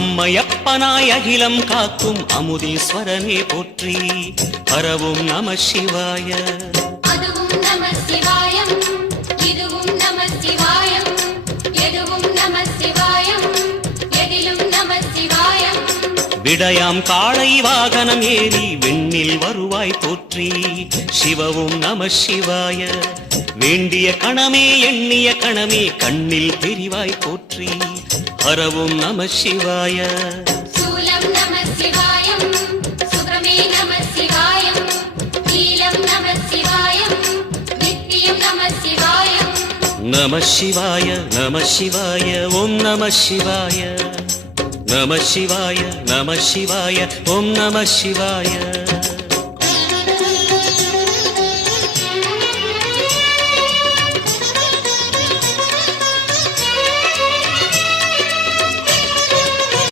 அம்மையப்பனாய் அகிலம் காக்கும் அமுதீஸ்வரனே போற்றி. பரவும் நம சிவாய. அதுவும் நம சிவாயம், இதுவும் நம சிவாயம், எதுவும் நம சிவாயம், எதிலும் நம சிவாயம். விடயாம் காளை வாகனம் ஏறி விண்ணில் வருவாய் போற்றி. சிவவும் நம சிவாய. வேண்டிய கணமே எண்ணிய கணமே கண்ணில் தெரிவாய் போற்றி. ஹரவும் நம சிவாய. சூலம் நம சிவாயம், சுப்ரமே நம சிவாயம், நீலம் நம சிவாயம், நித்தியம் நம சிவாயம். நம சிவாய நம சிவாய ஓம் நம சிவாய. நம சிவாய நம சிவாய ஓம் நம சிவாய.